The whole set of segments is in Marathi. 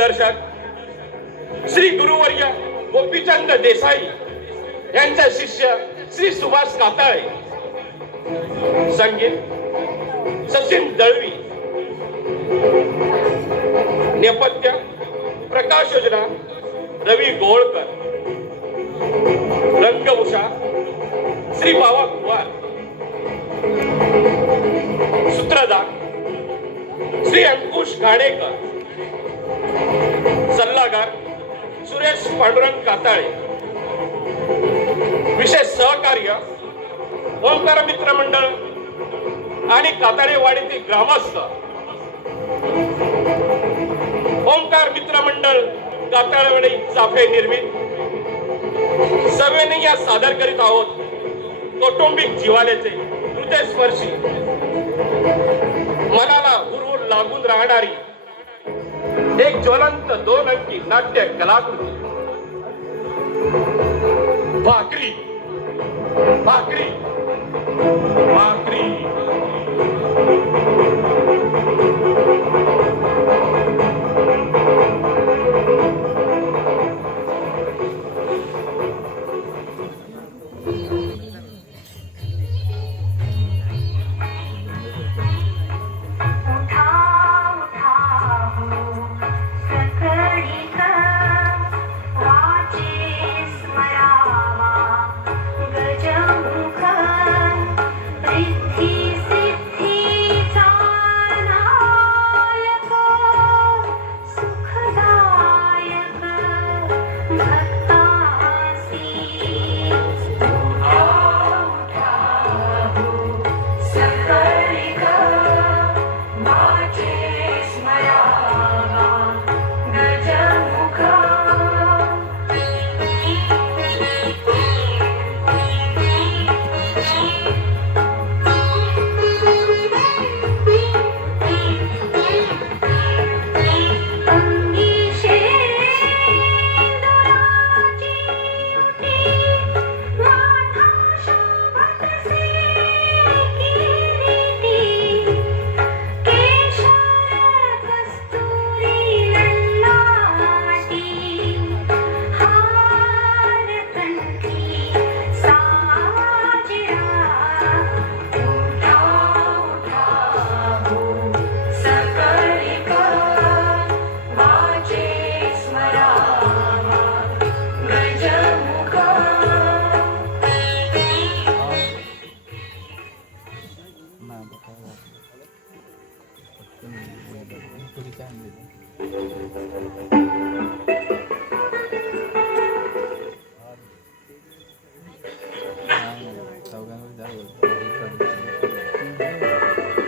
दर्शक श्री गुरुवर्य गोपीचंद देसाई यांचा शिष्य श्री सुभाष काताळे, संगीत सचिन दळवी, नेपथ्य प्रकाश योजना रवी गोळकर, रंगभूषा श्री बाबा कुवार, सूत्रधार श्री अंकुश घाणेकर, सल्लागार सुरेश पांडुरंग काताळे, विशेष सहकार्य ओंकार मित्र मंडळ आणि काताळेवाडीतील ग्रामस्थ, ओंकार मित्र मंडळ काताळेवाडी चाफे निर्मित सर्वेने या सादर करीत आहोत कौटुंबिक जिव्हाळ्याचे हृदयस्पर्शी मनाला हुरूर लागून राहणारी एक ज्वलंत 2 अंकी नाट्य कलाकृती भाकरी भाकरी भाकरी।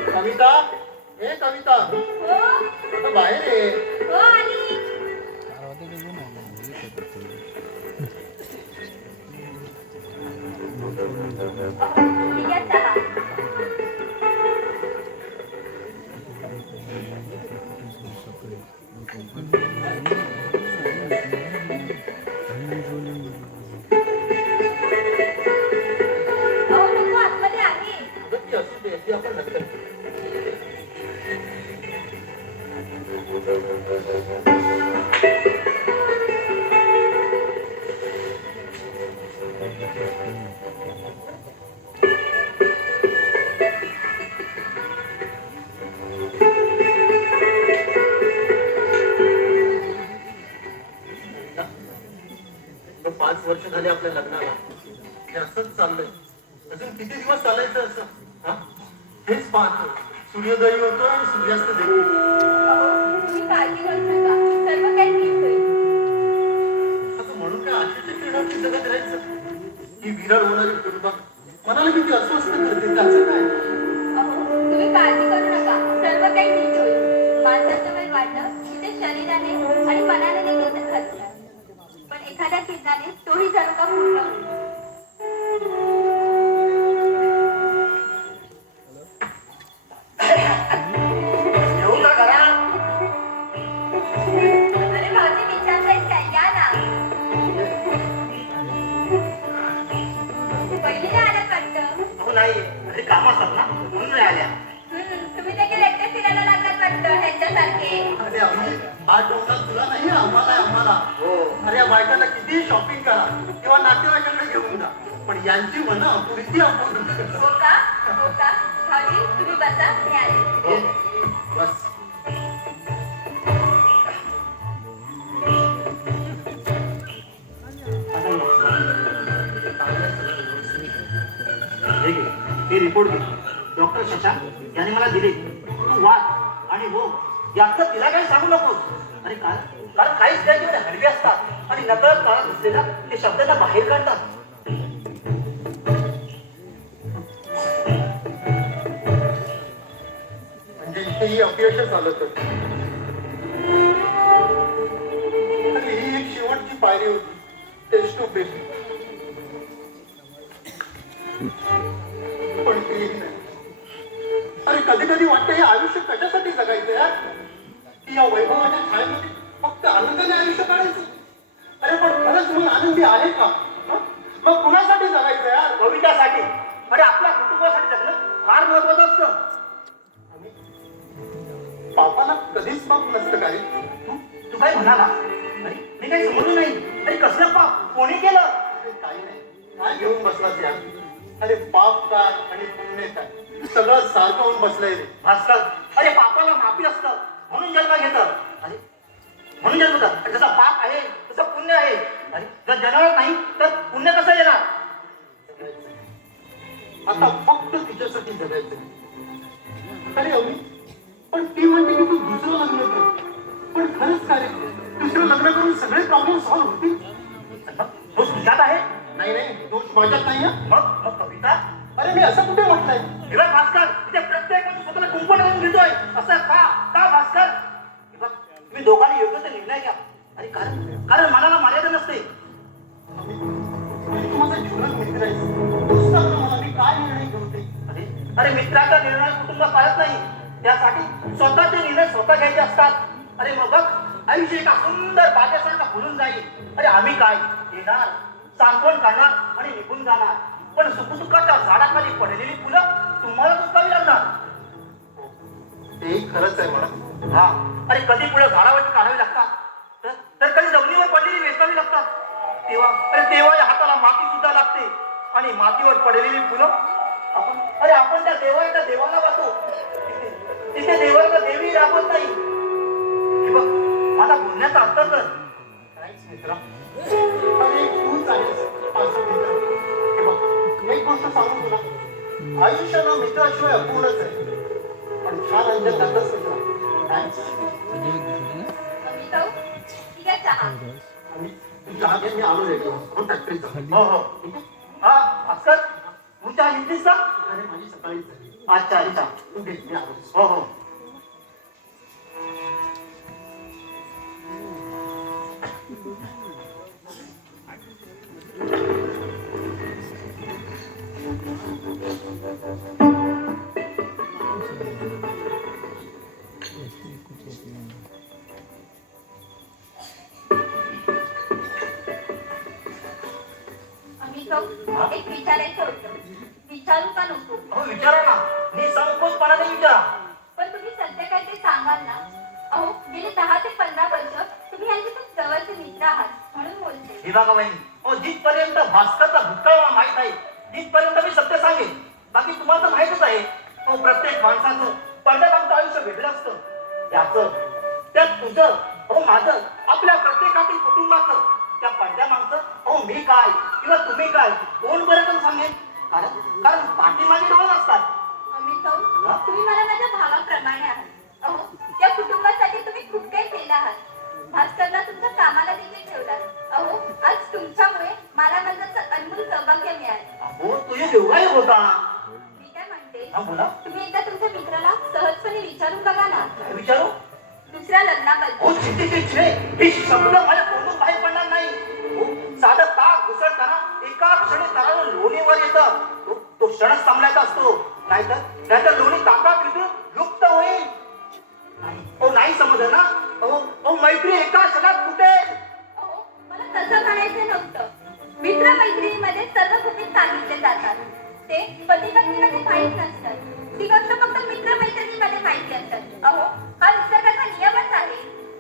कविता, ए कविता, आता बाहेर ये. पाच वर्ष झाले आपल्या लग्नाला. हे असंच चाललंय. अजून किती दिवस चालायचं असं? हेच पाहतो, सूर्योदय होतोय आणि सूर्यास्त देखील. असं म्हणून काय आशेच्या किरणाची जगत राहायचं? ही विरळ होणारी कुटुंब मनाला किती अस्वस्थ करते. त्याचं काय? तुम्ही काळजी करू नका, सर्व काही नीट होईल. माणसाचं वय वाढलं की ते शरीराने आणि मनाने देखील घडतं. पण एखाद्या चिन्हाने तोही जणू का पूर्ण होईल. अरे भाऊजी विचारतायत काय? या ना. पहिली नाही आल्यात वाटतं. नाही, अरे कामात ना म्हणून नाही आल्या. तुम्ही देखील एकटे फिरायला लागलात वाटतं ह्यांच्यासारखे. अरे आम्ही हा डोंगर तुला नाही आम्हाला आहे, आम्हाला. हो अरे या बायकांना किती शॉपिंग करा किंवा नातेवाईकांना घेऊन जा, पण यांची मनं पुरती आपण. हो का? हो का? भाऊजी तुम्ही बसा, मी आले. हो बस. हे घे, हे रिपोर्ट घे. डॉक्टर शशांक याने मला दिले. तू वाच आणि हो जास्त तिला काही सांगू नकोस. अरे कारण काहीच काही हरवे असतात आणि नकळत काळात असलेला ते शब्दांना बाहेर काढतात. म्हणजे इथेही अपयशच आलं तर. आणि ही एक शेवटची पायरी होती, टेस्ट ऑफ बेबी. पण ते नाही. अरे कधी कधी वाटतं हे आयुष्य कशासाठी जगायचं यार, की या वैभवाच्या छायेमध्ये फक्त आनंदाने आयुष्य काढायचं. अरे पण खरंच मग आनंदी आहे का? हं? मग कुणासाठी जगायचं यार? भविष्यासाठी. अरे आपल्या कुटुंबासाठी जगणं फार महत्वाचं असतं. पापाला कधीच पाप नसतं का रे? तू काय म्हणाला? अरे मी काही समजलं नाही. अरे कसलं पाप कोणी केलं? अरे काही नाही, काय घेऊन बसलास यार? अरे पाप काय आणि पुण्य काय सगळं सारखं होऊन बसलंय रे. भास्कर, अरे पापाला माफी असतं म्हणून जन्म घेतं. अरे म्हणून जन्म घेतं. जसं पाप आहे तसं पुण्य आहे. अरे जर जन्मत नाही तर पुण्य कसं येणार? आता फक्त तिच्यासाठी जगायचं. अरे अवनी, पण ती म्हणते की तू दुसरं लग्न कर. पण खरंच काय रे, दुसरं लग्न करून सगळे प्रॉब्लेम सॉल्व्ह होतील? तो तुझ्यात आहे. नाही नाही, दोष माझ्यात नाही हं. मग मग कविता. अरे मी असं कुठे म्हटलंय? हे बघ भास्कर, तिथे प्रत्येक माणूस स्वतःला कुंपण करून घेतोय. असं का भास्कर? हे बघ, तुम्ही दोघांनी योग्य ते निर्णय घ्या. अरे कारण मनाला मर्यादा नसते. तू माझा जीवनात मित्र आहेस. तूच सांग ना मला, मी काय निर्णय घेऊ ते? अरे मित्राचा निर्णय कुटुंब पाळत नाही. त्यासाठी स्वतःचे निर्णय स्वतः घ्यायचे असतात. अरे मग बघ, आयुष्य एका सुंदर बागेसारखा फुलून जाईल. अरे आम्ही काय येणार, सांत्वन करणार आणि निघून जाणार. पण सुखदुःखाच्या झाडाखाली पडलेली फुलं तुम्हाला उचलावी लागणार. ते खरंच आहे म्हणा. हा, अरे कधी पुढे झाडावरती काढावी लागतात, तर कधी जमिनीवर पडलेली वेचावी लागतात. तेव्हा या हाताला माती सुद्धा लागते आणि मातीवर पडलेली फुलं आपण त्या देवाला वाटतो. तिथे देवाला देवी राबत नाही. हे बघ, माझा बोलण्याचा अर्थ कर. काहीच मित्रा, अरे तूच आहेस माझा मित्र. हे बघ, एक गोष्ट सांगू तुला, आयुष्य ना मित्राशिवाय अपूर्णच आहे. पण छान अंजन लागतच मित्र. थँक्स. मी जाऊ? ठीक आहे चहा. आणि तू चहा घे, मी आलो रेडिओ फॅक्टरीचा. हो हो. हा भास्कर, तू चहा घेतलीस का? अरे माझी सकाळीच झाली. अच्छा अच्छा. तू घे, मी आलो. हो हो. आम्ही जाऊ? एक विचारायचं होतं. विचारू का नको? अहो विचारा ना, निसंकोचपणाने विचारा. पण तुम्ही सत्य काय ते सांगाल ना? अहो गेले 10 ते 15 वर्ष तुम्ही यांचे खूप जवळचे मित्र आहात म्हणून बोलते. हे बघा बहिणी, अहो जिथपर्यंत भास्करचा भूतकाळ मला माहित आहे तिथपर्यंत मी सत्य सांगेन. बाकी तुम्हाला तर माहितच आहे. अहो प्रत्येक माणसाचं पडद्यामागचं आयुष्य वेगळं असतं. त्याचं, त्यात तुझं, अहो माझं, आपल्या प्रत्येकातील कुटुंबाचं, त्या पडद्यामागचं अहो मी काय किंवा तुम्ही काय कोण बरं सांगेन? कारण पाठीमागे डोळे असतात. आम्ही जाऊ? तुम्ही मला माझ्या भावाप्रमाणे आहात. अहो त्या कुटुंबासाठी तुम्ही खूप काही केलं आहात. भास्करला तुमच्या कामाला देखील ठेवलात. अहो आज तुमच्यामुळे मला माझं अनमोल सौभाग्य मिळालं. अहो तुझे एवढा योग होता. मी काय म्हणते, हा बोला. तुम्ही एकदा तुमच्या मित्राला सहजपणे विचारून बघा ना. काय विचारू? दुसऱ्या लग्नाबद्दल. हो चिठ्ठी हे शब्द माझ्या तोंडून बाहेर पडणार नाही. हो साधं ताक घुसळताना एका क्षणी तरावून लोणीवर येतं. तो क्षणच थांबल्याचा असतो. नाहीतर लोणी ताकात विजून लुप्त होईल. नाही समजलं ना? अहो मैत्री एका क्षणात फुटेल. अहो मला तसं म्हणायचं नव्हतं. मित्र मैत्रिणीमध्ये सर्व गोष्टी सांगितले जातात. ते पती पत्नीमध्ये माहीत नसतात. ती गोष्ट फक्त मित्रमैत्रिणींमध्ये माहिती असतात. अहो, हा निसर्गाचा नियमच आहे.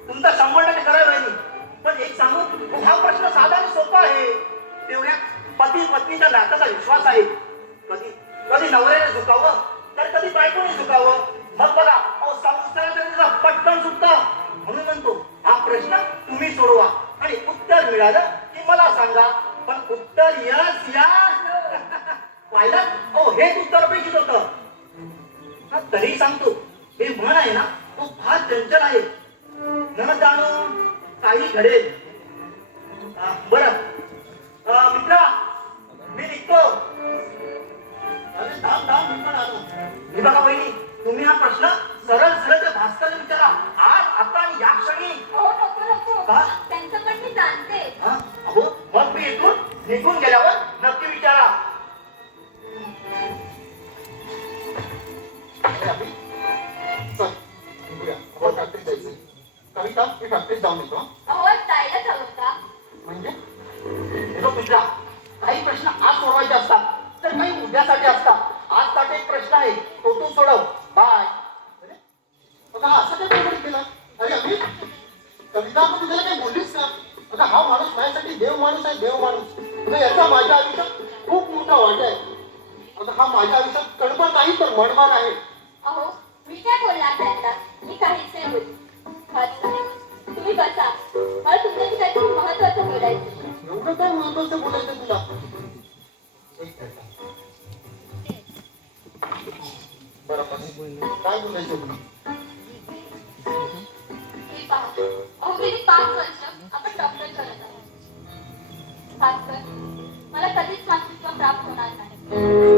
तुमचा 100% खरं आहे वहिनी. पण एक सांगू, हा प्रश्न साधा आणि सोपा आहे. तेवढ्या पती पत्नीच्या नात्याचा विश्वास आहे. कधी कधी नवऱ्याने झुकावं तर कधी बायकोने झुकावं. मग बघा, अहो संस्काराचा पटकन सुटता. म्हणून म्हणतो हा प्रश्न तुम्ही सोडवा आणि उत्तर मिळालं की मला सांगा. पण उत्तर यस या पाहिलं, हो हेच उत्तर अपेक्षित होतं. हा, तरी सांगतो, हे म्हण आहे ना, तो फार चंचल आहे. न जाणून काही घडेल. बरं मित्रा, मी निघतो. अरे थांब मी पण आलो. हे बघा वहिनी, तुम्ही हा प्रश्न सरळ सरळ त्या भास्करला विचारा. आज आता आणि या क्षणी. हो, नको. का? त्यांचं पण मी जाणते. हा? अहो, मग मी इथून निघून गेल्यावर नक्की विचारा. अरे अभि, चल निघूया. आपण फॅक्टरीत जायचंय. कविता, मी फॅक्टरीत जाऊन येतो. अहो, जायलाच हवं का? म्हणजे हे बघ मित्रा, काही प्रश्न आज सोडवायचे असतात तर काही उद्यासाठी असतात. आजसाठी एक प्रश्न आहे, तो तू सोडव. बाय. अरे आता हा असं काय प्रकरण केला? अरे अभि, कविता आपण तुझ्याला काही बोललीस का? आता हा माणूस माझ्यासाठी देव माणूस आहे, देव माणूस. आता याचा माझ्या आयुष्यात खूप मोठा वाटा आहे. आता हा माझ्या आयुष्यात कणभर नाही तर मणभर आहे. अहो, मी काय बोलणार त्यांना? मी काहीच नाही बोलली. तुम्ही बसा. मला तुमच्याशी काहीतरी महत्वाचं बोलायचं. एवढं काय महत्वाचं बोलायचं तुला? एक मिनिट. बरं काय बोलायचं तुला? हे पहा. अहो, गेली 5 वर्ष आपण डॉक्टर करत आहोत. भास्कर, मला कधीच मातृत्व प्राप्त होणार नाही.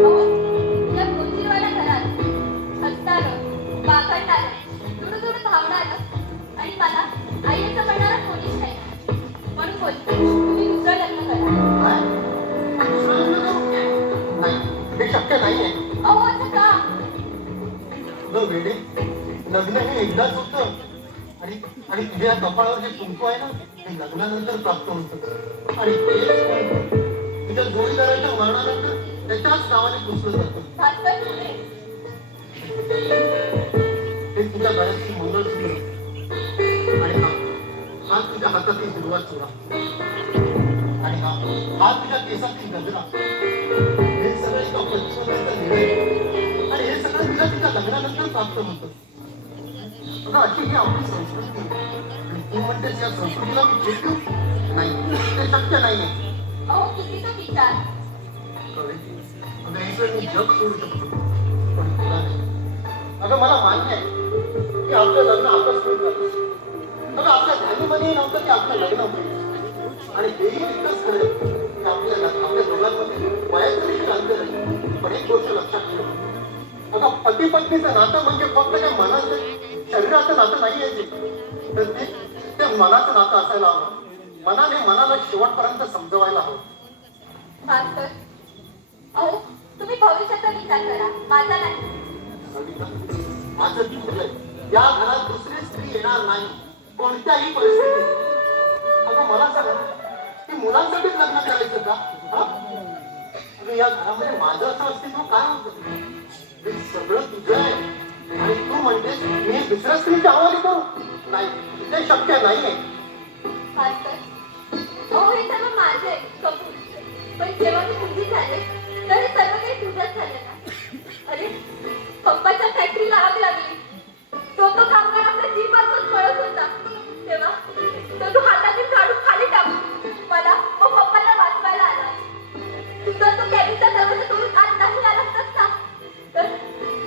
अहो, या गोंजीरवाल्या घरात हसणारं, वागणणारं, दुडूदुडू धावणारं आणि मला आई असं म्हणणारं कोणीच नाही. म्हणून बोलते, तुम्ही दुसरं लग्न करा. काय? दुसरं लग्न करू? नाही, हे शक्य नाहीये. अहो, असं का? तुझं वेडे, लग्न हे एकदाच होतं. आणि तुझ्या कपाळावर जे कुंकू आहे ना, ते लग्नानंतर प्राप्त होतं. आणि तेच कुंकू तुझ्या जोडीदाराच्या मरणानंतर त्याच्याच नावाने पुसलं जातं. भास्कर, पुढे. हे तुझ्या गळ्यातली मंगळसूत्र आणि हा तुझ्या हातातील हिरवा चुरा आणि हा तुझ्या केसातील गजरा. हे सगळं एका पतीपत्नीचा निर्णय आणि हे सगळं तुझ्या लग्नानंतर प्राप्त होतं. अगं अशी ही आपली संस्कृती आणि तू म्हणतेस या संस्कृतीला मी चेक देऊ? नाही, ते शक्य नाहीये. अहो, किती तो विचार. अगं एक वेळ मी जग सोडू शकतो पण तुला नाही. अगं मला मान्य आहे की आपलं लग्न आकस्मिक झालं. अगं आपल्या ध्यानीमध्ये नव्हतं की आपलं लग्न होईल. आणि हेही तितकंच खरं की आपल्या दोघांमध्ये वयाचं देखील अंतर आहे. पण एक गोष्ट लक्षात ठेव. अगं पती पत्नीचं नातं म्हणजे फक्त त्या मनाचं शरीराचं नातं नाही आहे तर ते मनाचं नातं असायला हवं. मनाने मनाला शेवटपर्यंत समजवायला हवं. भास्कर, अहो, तुम्ही भविष्याचा विचार करा, माझा नाही. कविता, माझं ठरलंय, या घरात दुसरी स्त्री येणार नाही कोणत्याही परिस्थितीत. अगं मला सांगा, की मुलांसाठीच लग्न करायचं का? अगं या घरामध्ये माझं असं अस्तित्व काय होतं? हे सगळं तुझं आहे आणि तू म्हणतेस मी दुसऱ्या स्त्रीच्या हवाली करू? नाही, ते शक्य नाहीये. भास्कर, अहो, हे सर्व माझे कबूल. पण जेव्हा मी तुझी झाले तर हे सर्व काही तुझंच झालं ना. अरे, पप्पाच्या फॅक्टरीला आग लागली. तो कामगार आपल्या जीवातून पळत होता. तेव्हा तो हातातील झाडू खाली टाकून मला व पप्पाला वाचवायला आला. तुझा तो कॅबिनचा दरवाजा तोडून आत नाही आला असता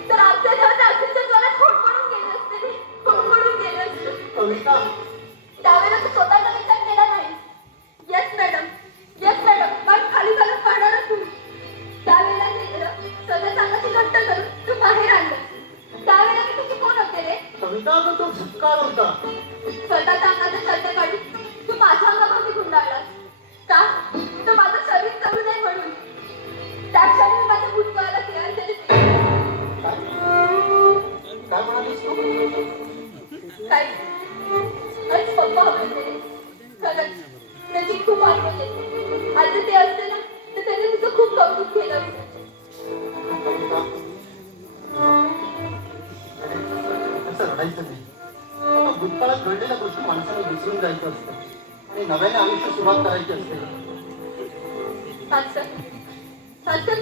तर आमच्या घरात अग्नीच्या ज्वालात होडपडून गेले असते. होडपडून गेले असते. कविता, त्यावेळेला तू स्वतःचा विचार केला नाही. येस मॅडम, पण खाली घालून पाहणारच तू. त्यावेळेला सगळं सांगायची घट्ट करून तू बाहेर आणलं. त्यावेळेला मी तुझी कोण होते रे? कविता, तो झुपकार होता. स्वतःचा अंगाचा शर्ट काढून करायचं असतं आणि नव्याने आयुष्य सुरुवात करायची असते.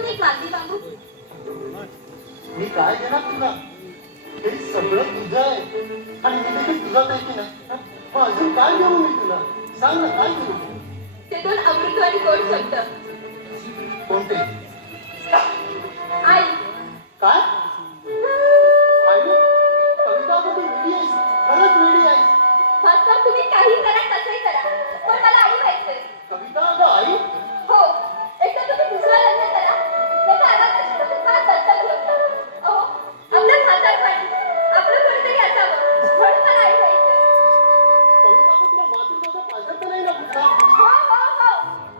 मी एक वांगी मागू? मी काय देणार तुला? हे सगळं तुझं आहे आणि मी देखील तुझाच आहे की नाही? मग अजून काय देऊ मी तुला? सांग ना, काय देऊ? ते 2 अमृतवाणी गोड शब्द. कोणते? आई. काय? आई? कविता, तू वेडी आहेस, खरंच वेडी आहेस. मास्तर, तुम्ही काही करा, कसंही करा, पण मला आई व्हायचंय. कविता, अगं आई? हो, एकदा तुम्ही दुसरं लग्न करा, नाहीतर आगापासून तुम्ही फार दत्तक घेऊन जा. अहो, आपलं खानदान आपलं कोणीतरी असावं, म्हणून मला आई व्हायचंय. कविता, अगं तुला मातृत्वाचा पाझर तर नाही ना कुठला? हो,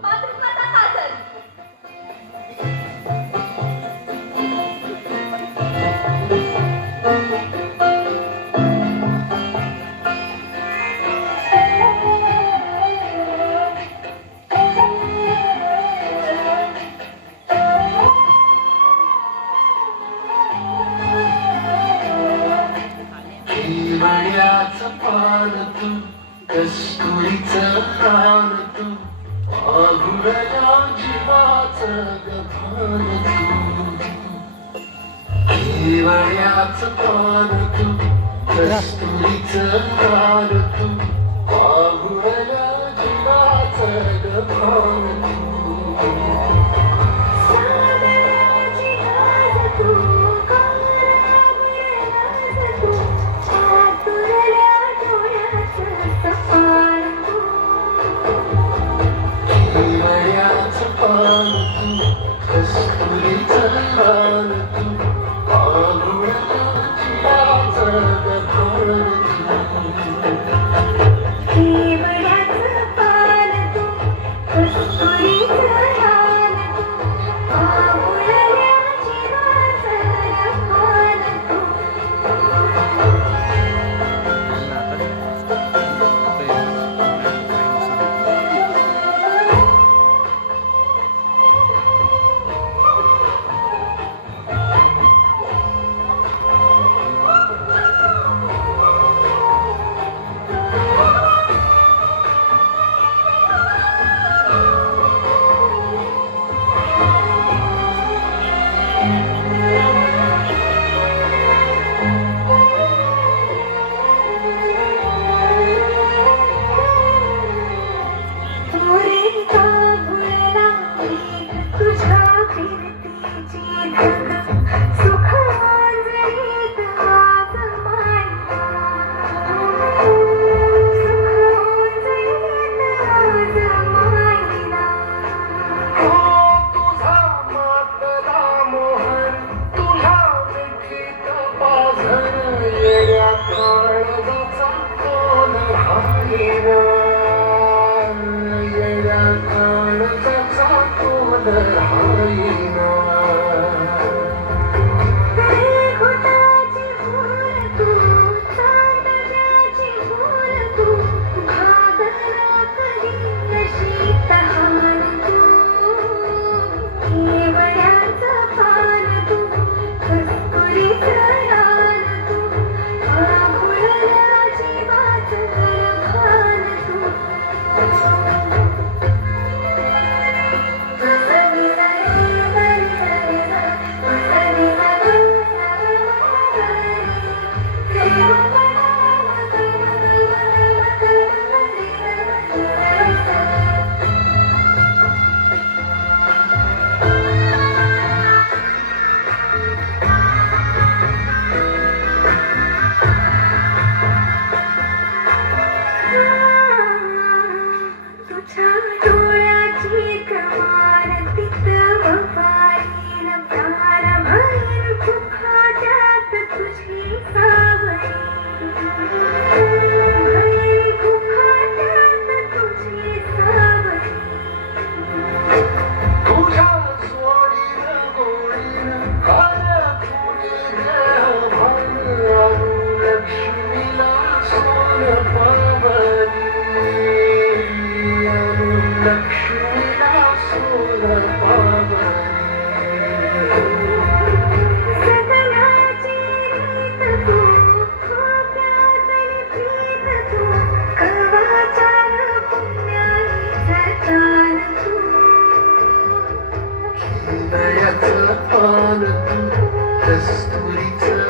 मातृत्वाचा पाझर. केवड्याचं पान तू, कस्तुरीचं रान तू, पाहुणया जीवाचं गभान तू. केवड्याचं पान तू, कस्तुरीचं रान तू, पाहुणया जीवाचं गभान तू.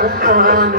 रान